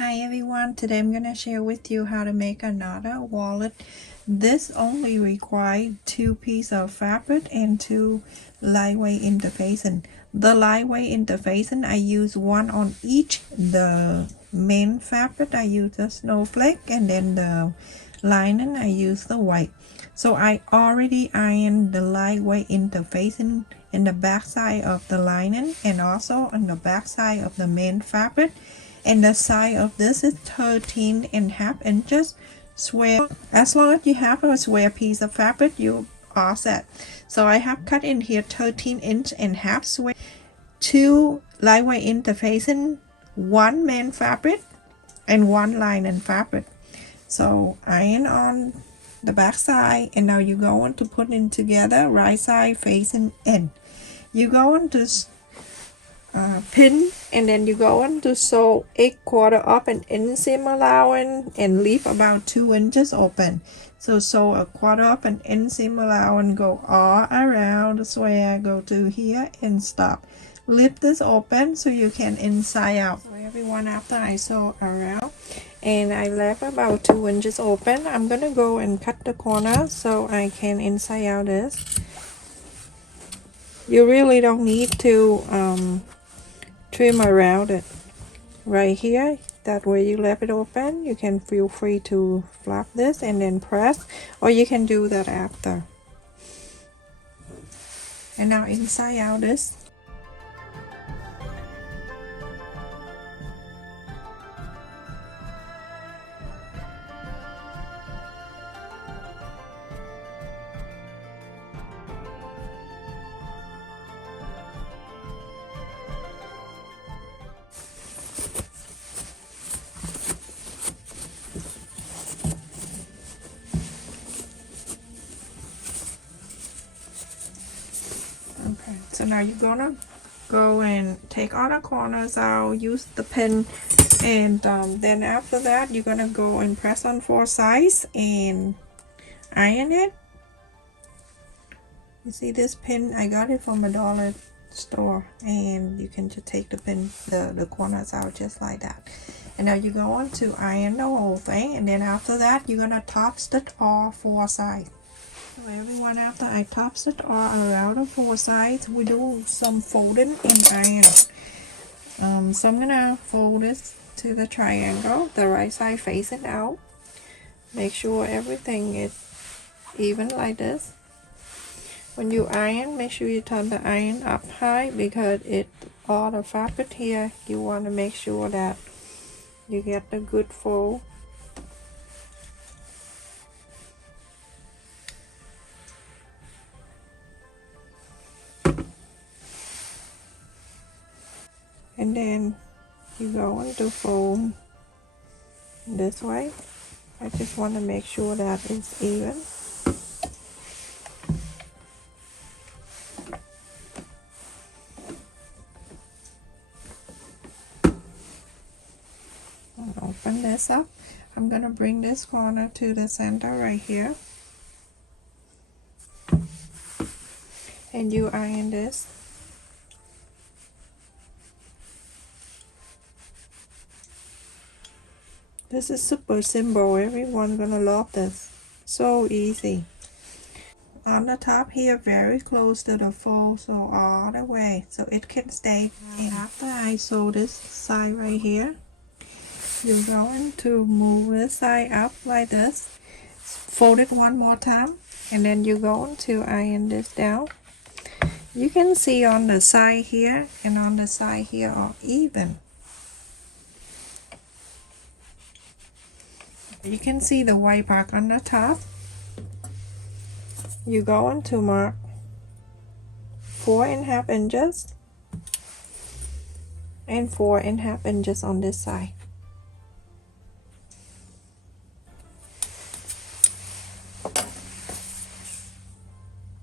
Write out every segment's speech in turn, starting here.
Hi everyone, today I'm going to share with you how to make another wallet. This only requires 2 pieces of fabric and 2 lightweight interfacing. The lightweight interfacing I use one on each. The main fabric I use the snowflake, and then the lining I use the white. So I already ironed the lightweight interfacing in the back side of the lining and also on the back side of the main fabric. And the size of this is 13.5 inches square. As long as you have a square piece of fabric, you are set. So I have cut in here 13.5 square, 2 lightweight interfacing, 1 main fabric, and 1 lining fabric. So iron on the back side, and now you're going to put it together, right side facing in. You're going to pin, and then you go on to sew 1/4 up an inseam allowance and leave about 2 inches open. So sew 1/4 up an inseam allowance, go all around the square, go to here and stop. Leave this open so you can inside out. So everyone, after I sew around and I left about 2 inches open, I'm gonna go and cut the corner so I can inside out this. You really don't need to trim around it right here. That way you left it open. You can feel free to flap this and then press, or you can do that after. And now inside out this. Okay, so now you're gonna go and take all the corners out, use the pin, and then after that you're gonna go and press on 4 sides and iron it. You see this pin, I got it from a dollar store, and you can just take the pin, the corners out just like that. And now you're going to iron the whole thing, and then after that you're gonna top stitch all 4 sides. So everyone, after I top stitch all around the 4 sides, we do some folding and iron. So I'm gonna fold this to the triangle, the right side facing out. Make sure everything is even like this. When you iron, make sure you turn the iron up high, because all the fabric here, you want to make sure that you get the good fold. And then you go into fold this way. I just want to make sure that it's even. Open this up. I'm going to bring this corner to the center right here, and you iron this. This is super simple. Everyone gonna love this. So easy. On the top here, very close to the fold, so all the way so it can stay in. After I sew this side right here, you're going to move this side up like this, fold it one more time, and then you're going to iron this down. You can see on the side here and on the side here are even. You can see the white part on the top. You're going to mark 4.5 inches and 4.5 inches on this side.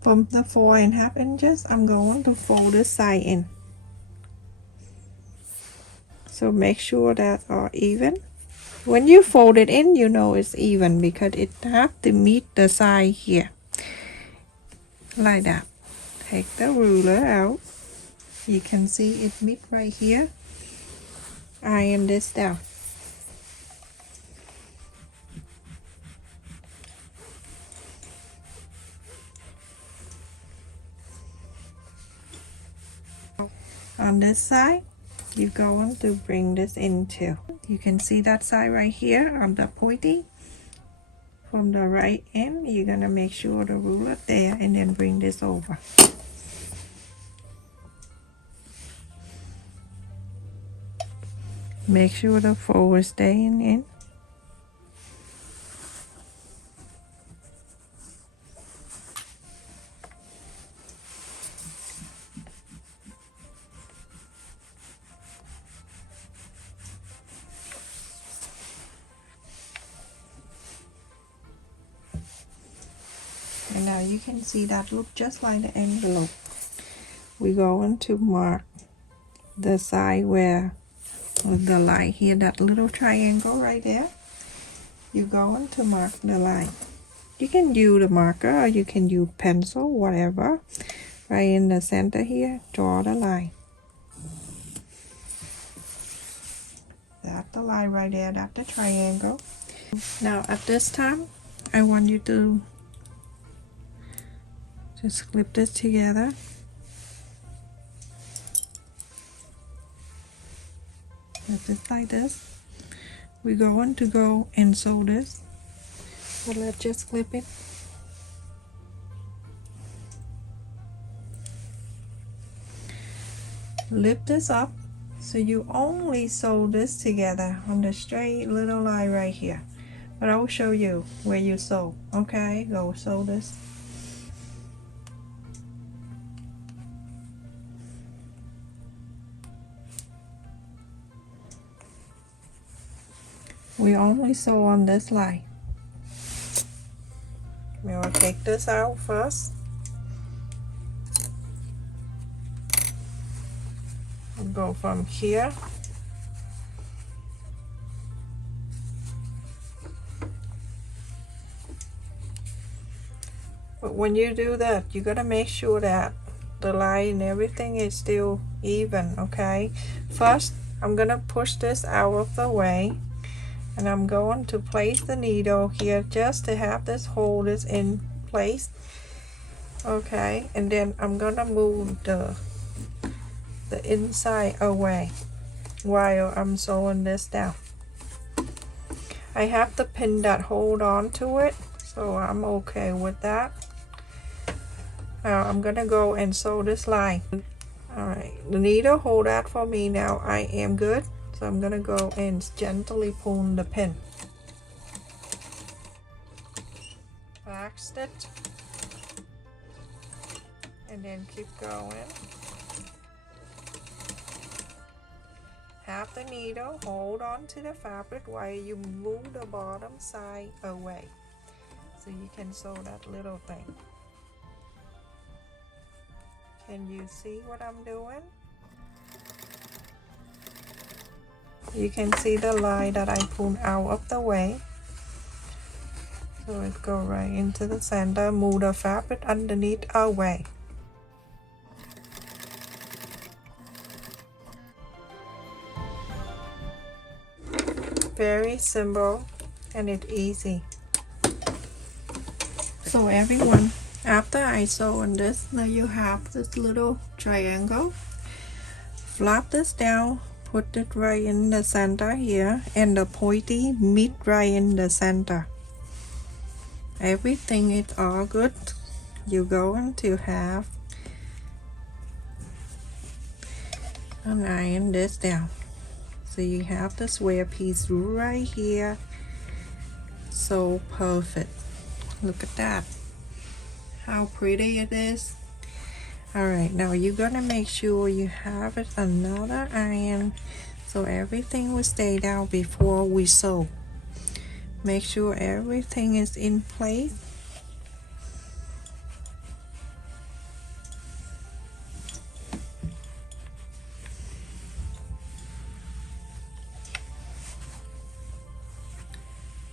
From the 4.5 inches, I'm going to fold this side in. So make sure that are even. When you fold it in, you know it's even, because it have to meet the side here. Like that. Take the ruler out. You can see it meet right here. Iron this down. on this side, you're going to bring this into. You can see that side right here on the pointy. From the right end, you're gonna make sure the ruler there and then bring this over. Make sure the fold is staying in. And now you can see that look just like the envelope. We're going to mark the side where the line here, that little triangle right there. You're going to mark the line. You can use a marker or you can use pencil, whatever. Right in the center here, draw the line. That's the line right there, that's the triangle. Now at this time, I want you to just clip this together. Just like this. We're going to go and sew this. So let's just clip it. Lift this up so you only sew this together on the straight little line right here. But I will show you where you sew. Okay, go sew this. We only sew on this line. We will take this out first. We'll go from here. But when you do that, you gotta make sure that the line and everything is still even, okay? First, I'm gonna push this out of the way. And I'm going to place the needle here just to have this hold is in place. Okay, and then I'm gonna move the inside away while I'm sewing this down. I have to pin that hold on to it, so I'm okay with that. Now I'm gonna go and sew this line. Alright, the needle hold that for me now. I am good. So I'm gonna go and gently pull the pin. Back stitch. And then keep going. Have the needle hold on to the fabric while you move the bottom side away. So you can sew that little thing. Can you see what I'm doing? You can see the line that I pulled out of the way. So it go right into the center, move the fabric underneath away. Very simple and it's easy. So everyone, after I sew on this, now you have this little triangle. Flap this down. Put it right in the center here, and the pointy meet right in the center. Everything is all good. You're going to have and iron this down. So you have the square piece right here. So perfect. Look at that. How pretty it is. Alright, now you're gonna make sure you have it another iron so everything will stay down before we sew. Make sure everything is in place.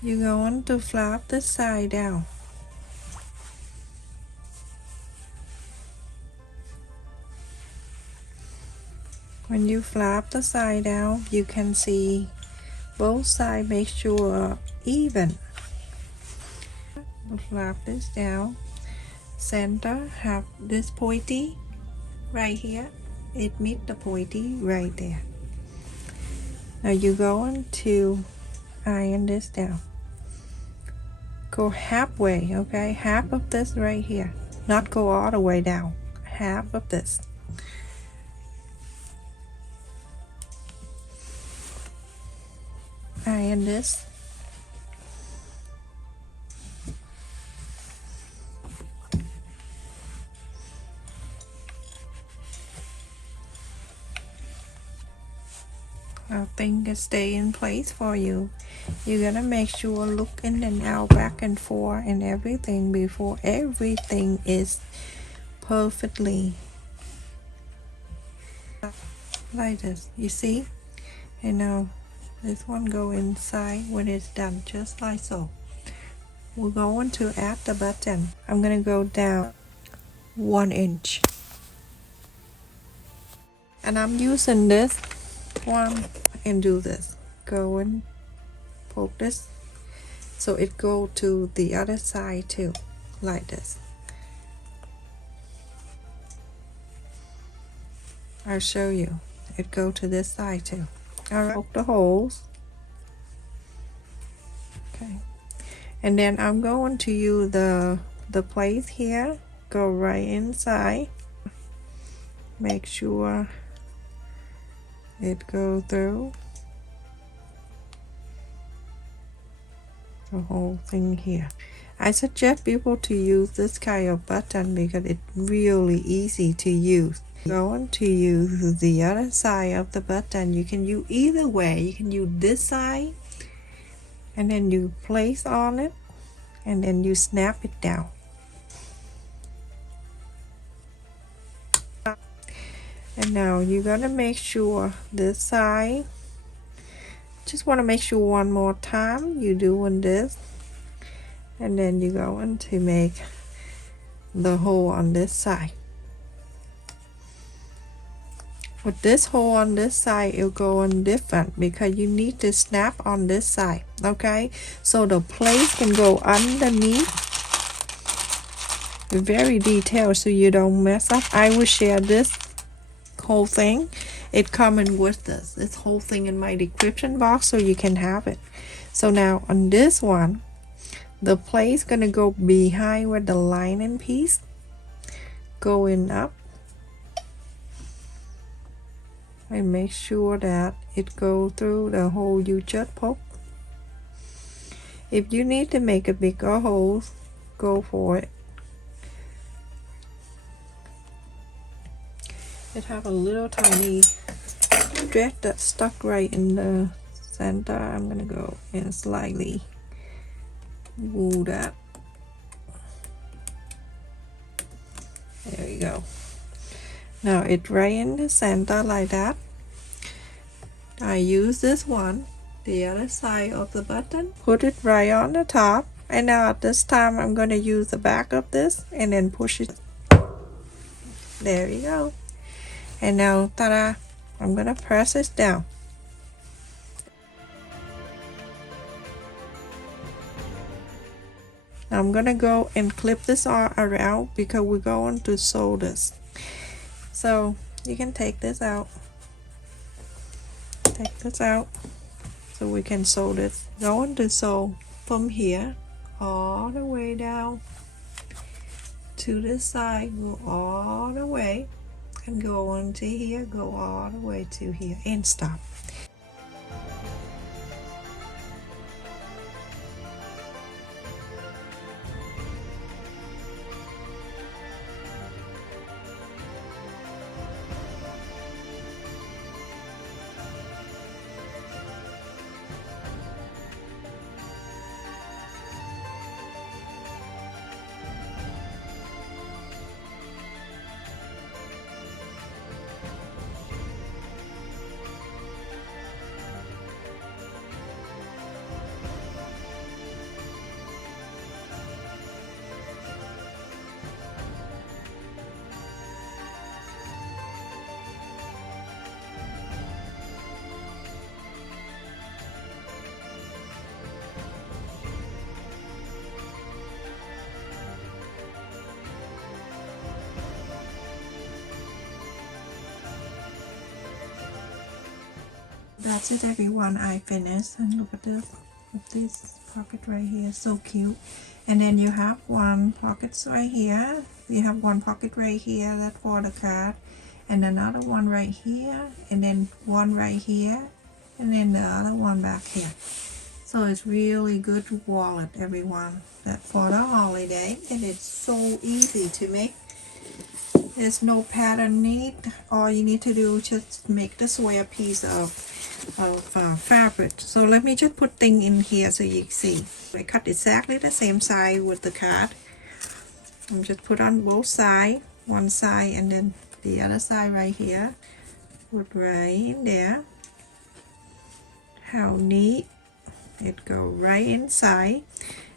You're going to flap the side down. When you flap the side down, you can see both sides. Make sure even. Flap this down. Center, have this pointy right here. it meet the pointy right there. Now you're going to iron this down. Go halfway, okay? Half of this right here. Not go all the way down. Half of this. Iron this. Now things can stay in place for you. You're gonna make sure look in and out, back and forth and everything before everything is perfectly like this. You see? And now this one go inside when it's done, just like so. We're going to add the button. I'm gonna go down 1 inch. And I'm using this one and do this. Go and poke this so it go to the other side too, like this. I'll show you. It go to this side too. Alright, poke the holes. Okay. And then I'm going to use the place here. Go right inside. Make sure it go through the whole thing here. I suggest people to use this kind of button because it's really easy to use. Going to use the other side of the button. You can use either way. You can use this side and then you place on it and then you snap it down. And now you're gonna make sure this side, just want to make sure one more time you're doing this, and then you're going to make the hole on this side. With this hole on this side, it'll go on different because you need to snap on this side, okay? So the place can go underneath. Very detailed so you don't mess up. I will share this whole thing. It coming with this whole thing in my description box so you can have it. So now on this one, the place gonna go behind where the lining piece going up, and make sure that it go through the hole you just poked. If you need to make a bigger hole, go for it. It have a little tiny thread that stuck right in the center. I'm gonna go and slightly glue that. There we go. Now it's right in the center like that. I use this one, the other side of the button, put it right on the top, and now at this time I'm going to use the back of this and then push it. There we go. And now, ta-da, I'm going to press this down. Now I'm going to go and clip this all around because we're going to sew this. So you can take this out. Take this out so we can sew this. Going to sew from here all the way down to this side, go all the way, and go on to here, go all the way to here, and stop. That's it, everyone. I finished, and look at this pocket right here, so cute. And then you have one pocket right here. You have one pocket right here, that's for the card, and another one right here, and then one right here, and then the other one back here. So it's really good wallet, everyone, that for the holiday, and it's so easy to make. There's no pattern need. All you need to do is just make the square piece of fabric. So let me just put things in here so you see. I cut exactly the same size with the card. I'm just put on both sides, one side and then the other side right here. Put right in there. How neat. It go right inside.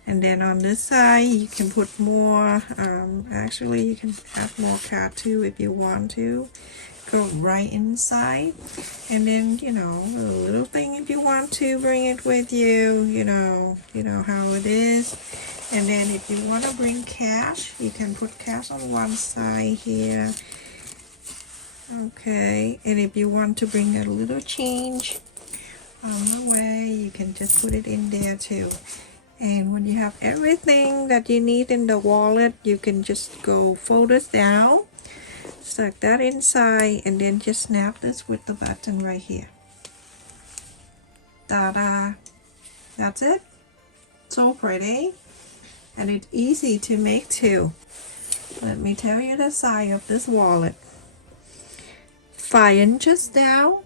And then on this side you can put more, actually you can have more card too if you want to. Go right inside. And then, you know, a little thing if you want to bring it with you, you know how it is. And then if you want to bring cash, you can put cash on one side here. Okay, and if you want to bring a little change on the way, you can just put it in there too. And when you have everything that you need in the wallet, you can just go fold this down, stuck that inside, and then just snap this with the button right here. Ta-da! That's it. So pretty. And it's easy to make too. Let me tell you the size of this wallet. 5 inches down.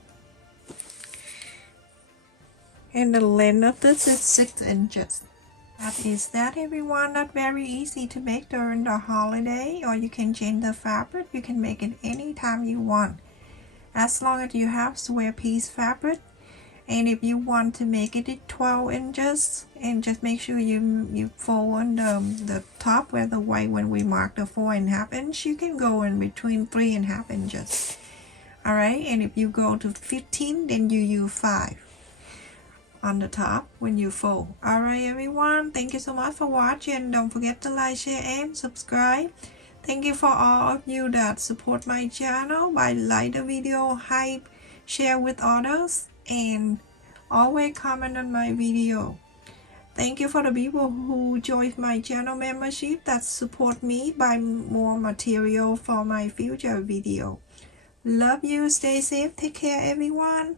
And the length of this is 6 inches. That is that, everyone. Not very easy to make during the holiday, or you can change the fabric. You can make it anytime you want, as long as you have square piece fabric. And if you want to make it at 12 inches, and just make sure you fold on the top where the white, when we mark the 4.5 inch, you can go in between 3.5 inches. Alright, and if you go to 15, then you use 5 on the top when you fold. Alright, everyone, thank you so much for watching. Don't forget to like, share, and subscribe. Thank you for all of you that support my channel by like the video, hype, share with others, and always comment on my video. Thank you for the people who joined my channel membership that support me by more material for my future video. Love you. Stay safe. Take care, everyone.